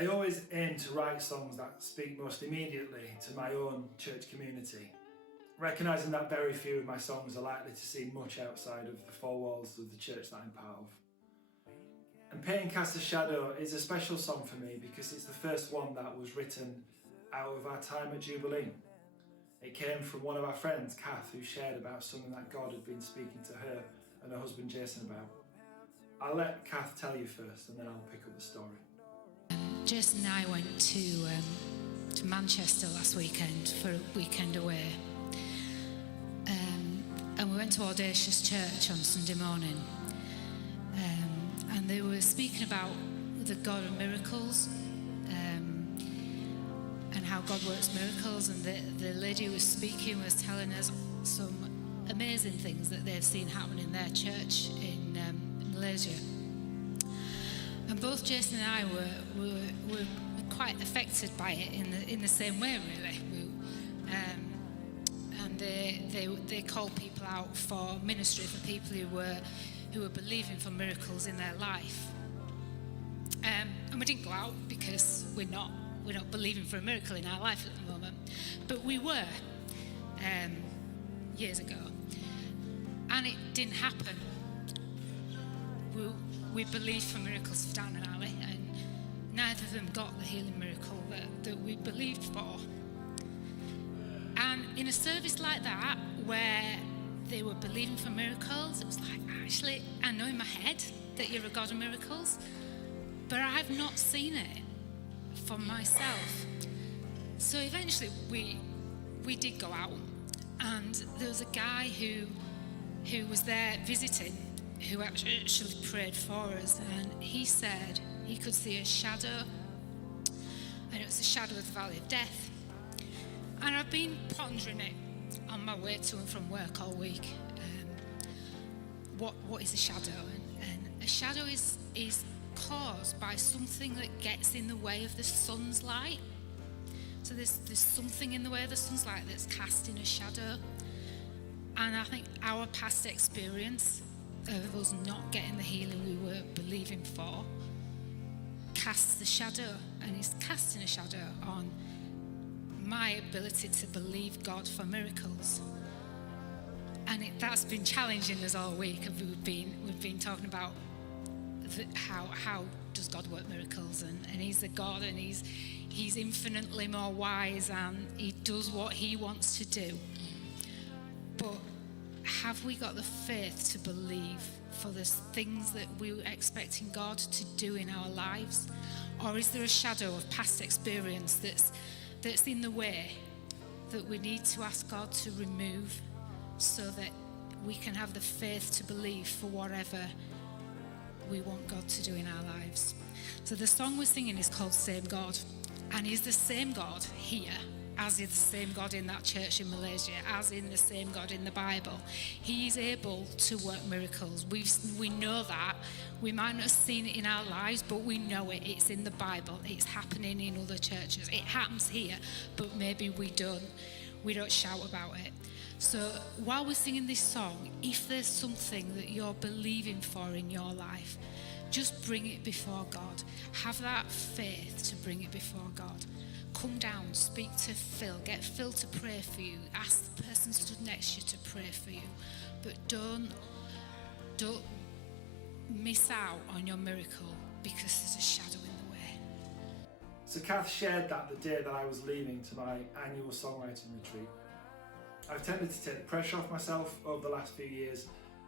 I always aim to write songs that speak most immediately to my own church community, recognising that very few of my songs are likely to see much outside of the four walls of the church that I'm part of. And Pain Cast a Shadow is a special song for me because it's the first one that was written out of our time at Jubilee. It came from one of our friends, Kath, who shared about something that God had been speaking to her and her husband Jason about. I'll let Kath tell you first and then I'll pick up the story. Jason and I went to Manchester last weekend for a weekend away. And we went to Audacious Church on Sunday morning. And they were speaking about the God of miracles and how God works miracles. And the lady who was speaking was telling us some amazing things that they've seen happen in their church in Malaysia. And both Jason and I were quite affected by it in the same way, really. And they called people out for ministry for people who were believing for miracles in their life. And we didn't go out because we're not believing for a miracle in our life at the moment, but we were years ago, and it didn't happen. We believed for miracles for Dan and Ali, and neither of them got the healing miracle that we believed for. And in a service like that, where they were believing for miracles, it was like, actually, I know in my head that you're a God of miracles, but I've not seen it for myself. So eventually we did go out, and there was a guy who was there visiting, who actually prayed for us, and he said he could see a shadow, and it was the shadow of the valley of death. And I've been pondering it on my way to and from work all week. What is a shadow? And a shadow is caused by something that gets in the way of the sun's light. So there's something in the way of the sun's light that's casting a shadow. And I think our past experience of us not getting the healing we were believing for casts the shadow, and is casting a shadow on my ability to believe God for miracles. And that's been challenging us all week. We've been talking about how does God work miracles, and He's the God, and He's infinitely more wise, and He does what He wants to do. But have we got the faith to believe for the things that we're expecting God to do in our lives? Or is there a shadow of past experience that's in the way that we need to ask God to remove so that we can have the faith to believe for whatever we want God to do in our lives? So the song we're singing is called Same God, and He's the same God here as is the same God in that church in Malaysia, as in the same God in the Bible. He's able to work miracles. We know that. We might not have seen it in our lives, but we know it. It's in the Bible. It's happening in other churches. It happens here, but maybe we don't shout about it. So while we're singing this song, if there's something that you're believing for in your life, just bring it before God. Have that faith to bring it before God. Come down, speak to Phil, get Phil to pray for you. Ask the person stood next to you to pray for you. But don't miss out on your miracle because there's a shadow in the way. So Kath shared that the day that I was leaving to my annual songwriting retreat. I've tended to take the pressure off myself over the last few years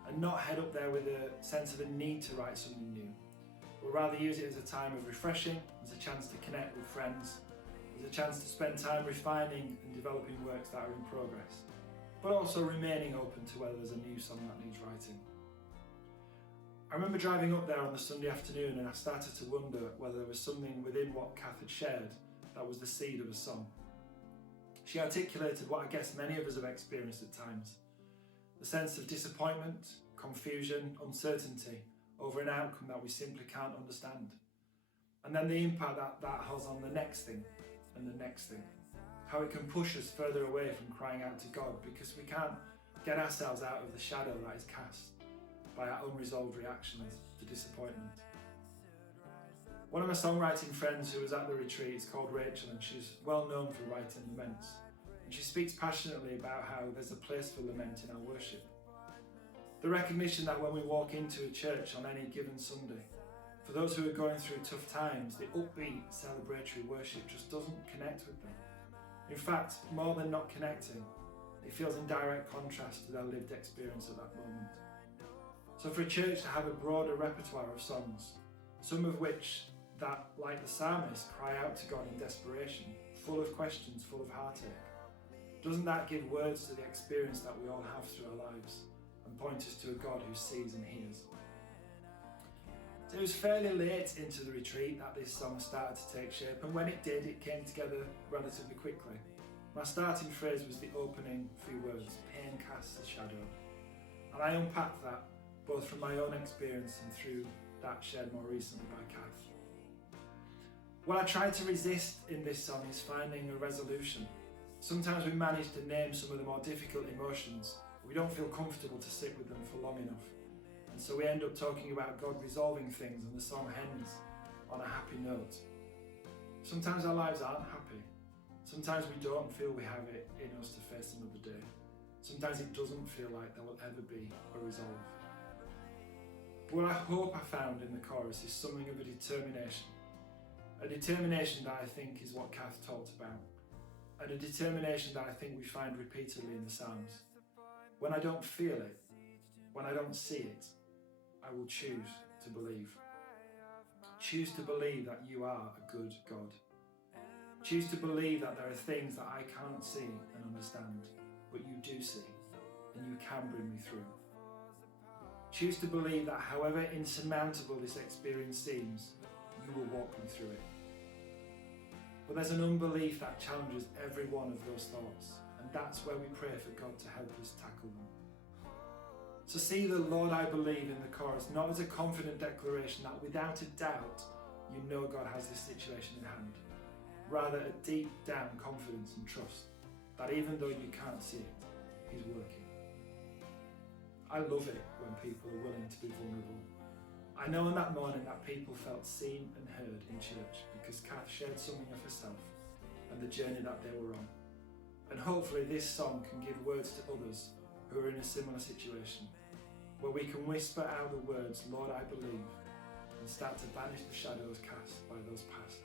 and not head up there with a sense of a need to write something new, but rather use it as a time of refreshing, as a chance to connect with friends, as a chance to spend time refining and developing works that are in progress, but also remaining open to whether there's a new song that needs writing. I remember driving up there on the Sunday afternoon, and I started to wonder whether there was something within what Kath had shared that was the seed of a song. She articulated what I guess many of us have experienced at times: the sense of disappointment, confusion, uncertainty over an outcome that we simply can't understand. And then the impact that has on the next thing and the next thing. How it can push us further away from crying out to God because we can't get ourselves out of the shadow that is cast by our unresolved reactions to disappointment. One of my songwriting friends who was at the retreat is called Rachel, and she's well known for writing laments. And she speaks passionately about how there's a place for lament in our worship. The recognition that when we walk into a church on any given Sunday, for those who are going through tough times, the upbeat, celebratory worship just doesn't connect with them. In fact, more than not connecting, it feels in direct contrast to their lived experience at that moment. So for a church to have a broader repertoire of songs, some of which that, like the psalmist, cry out to God in desperation, full of questions, full of heartache, doesn't that give words to the experience that we all have through our lives and point us to a God who sees and hears? So it was fairly late into the retreat that this song started to take shape, and when it did, it came together relatively quickly. My starting phrase was the opening few words, "Pain casts a shadow," and I unpacked that both from my own experience and through that shared more recently by Kath. What I try to resist in this song is finding a resolution. Sometimes we manage to name some of the more difficult emotions, but we don't feel comfortable to sit with them for long enough. And so we end up talking about God resolving things and the song ends on a happy note. Sometimes our lives aren't happy. Sometimes we don't feel we have it in us to face another day. Sometimes it doesn't feel like there will ever be a resolve. But what I hope I found in the chorus is something of a determination that I think is what Kath talked about, and a determination that I think we find repeatedly in the Psalms. When I don't feel it, when I don't see it, I will choose to believe. Choose to believe that you are a good God. Choose to believe that there are things that I can't see and understand, but you do see, and you can bring me through. Choose to believe that however insurmountable this experience seems, you will walk me through it. But there's an unbelief that challenges every one of those thoughts, and that's where we pray for God to help us tackle them. So see the "Lord, I believe" in the chorus not as a confident declaration that without a doubt you know God has this situation in hand. Rather a deep down confidence and trust that even though you can't see it, He's working. I love it when people are willing to be vulnerable. I know on that morning that people felt seen and heard in church because Kath shared something of herself and the journey that they were on. And hopefully this song can give words to others who are in a similar situation, where we can whisper out the words, "Lord, I believe," and start to banish the shadows cast by those past.